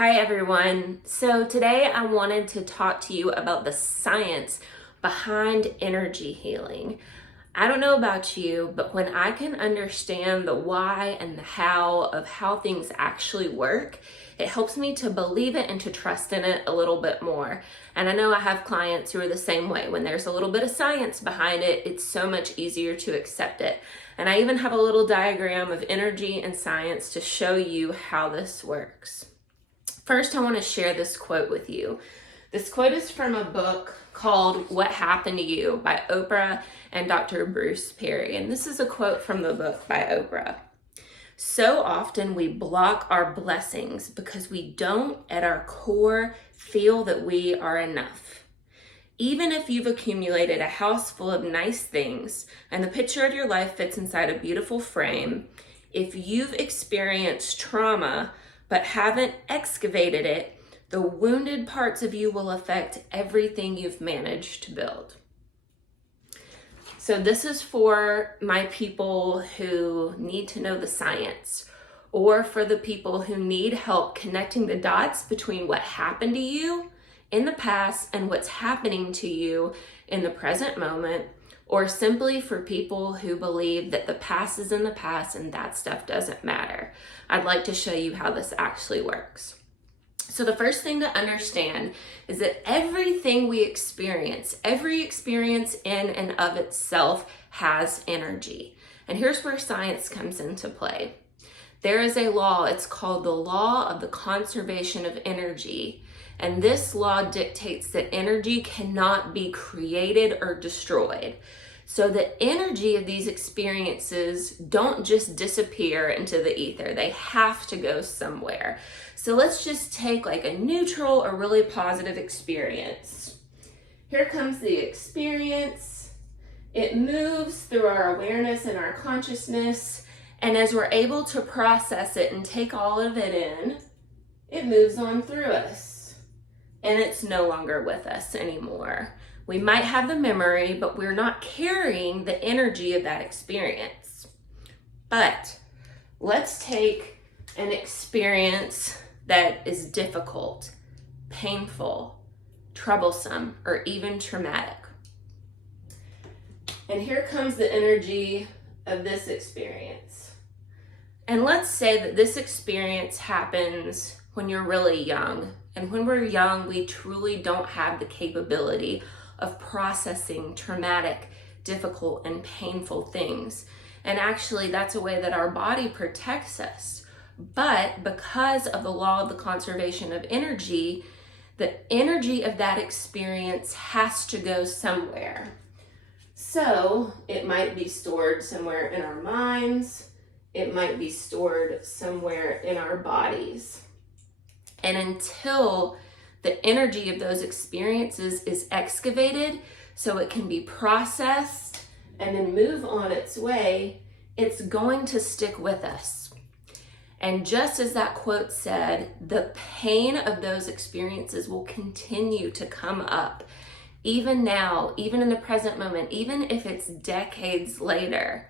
Hi everyone. So today I wanted to talk to you about the science behind energy healing. I don't know about you, but when I can understand the why and the how of how things actually work, it helps me to believe it and to trust in it a little bit more. And I know I have clients who are the same way. When there's a little bit of science behind it, it's so much easier to accept it. And I even have a little diagram of energy and science to show you how this works. First, I want to share this quote with you. This quote is from a book called What Happened to You by Oprah and Dr. Bruce Perry. And this is a quote from the book by Oprah. So often we block our blessings because we don't at our core feel that we are enough. Even if you've accumulated a house full of nice things and the picture of your life fits inside a beautiful frame, if you've experienced trauma but haven't excavated it, the wounded parts of you will affect everything you've managed to build. So this is for my people who need to know the science, or for the people who need help connecting the dots between what happened to you in the past and what's happening to you in the present moment, or simply for people who believe that the past is in the past and that stuff doesn't matter. I'd like to show you how this actually works. So the first thing to understand is that everything we experience, every experience in and of itself has energy. And here's where science comes into play. There is a law, it's called the law of the conservation of energy. And this law dictates that energy cannot be created or destroyed. So the energy of these experiences don't just disappear into the ether. They have to go somewhere. So let's just take like a neutral or really positive experience. Here comes the experience. It moves through our awareness and our consciousness. And as we're able to process it and take all of it in, it moves on through us. And it's no longer with us anymore. We might have the memory, but we're not carrying the energy of that experience. But let's take an experience that is difficult, painful, troublesome, or even traumatic. And here comes the energy of this experience. And let's say that this experience happens when you're really young. And when we're young, we truly don't have the capability of processing traumatic, difficult, and painful things. And actually, that's a way that our body protects us. But because of the law of the conservation of energy, the energy of that experience has to go somewhere. So it might be stored somewhere in our minds. It might be stored somewhere in our bodies. And until the energy of those experiences is excavated so it can be processed and then move on its way, it's going to stick with us. And just as that quote said, the pain of those experiences will continue to come up, even now, even in the present moment, even if it's decades later.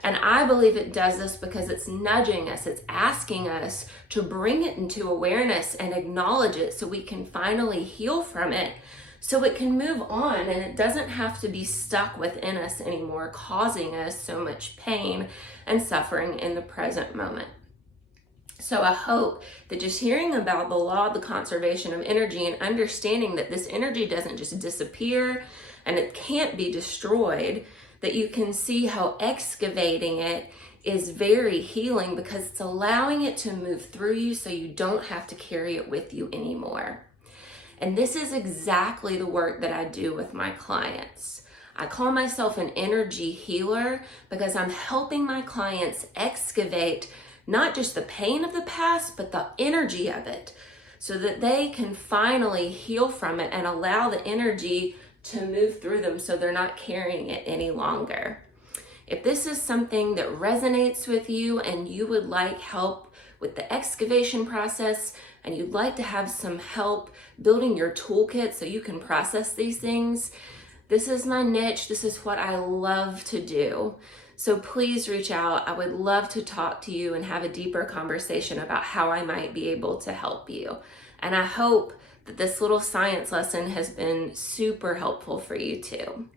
And I believe it does this because it's nudging us, it's asking us to bring it into awareness and acknowledge it so we can finally heal from it, so it can move on and it doesn't have to be stuck within us anymore, causing us so much pain and suffering in the present moment. So I hope that just hearing about the law of the conservation of energy and understanding that this energy doesn't just disappear and it can't be destroyed, that you can see how excavating it is very healing because it's allowing it to move through you so you don't have to carry it with you anymore. And this is exactly the work that I do with my clients. I call myself an energy healer because I'm helping my clients excavate not just the pain of the past, but the energy of it so that they can finally heal from it and allow the energy to move through them so they're not carrying it any longer. If this is something that resonates with you and you would like help with the excavation process and you'd like to have some help building your toolkit so you can process these things, this is my niche. This is what I love to do. So please reach out. I would love to talk to you and have a deeper conversation about how I might be able to help you. And I hope that this little science lesson has been super helpful for you too.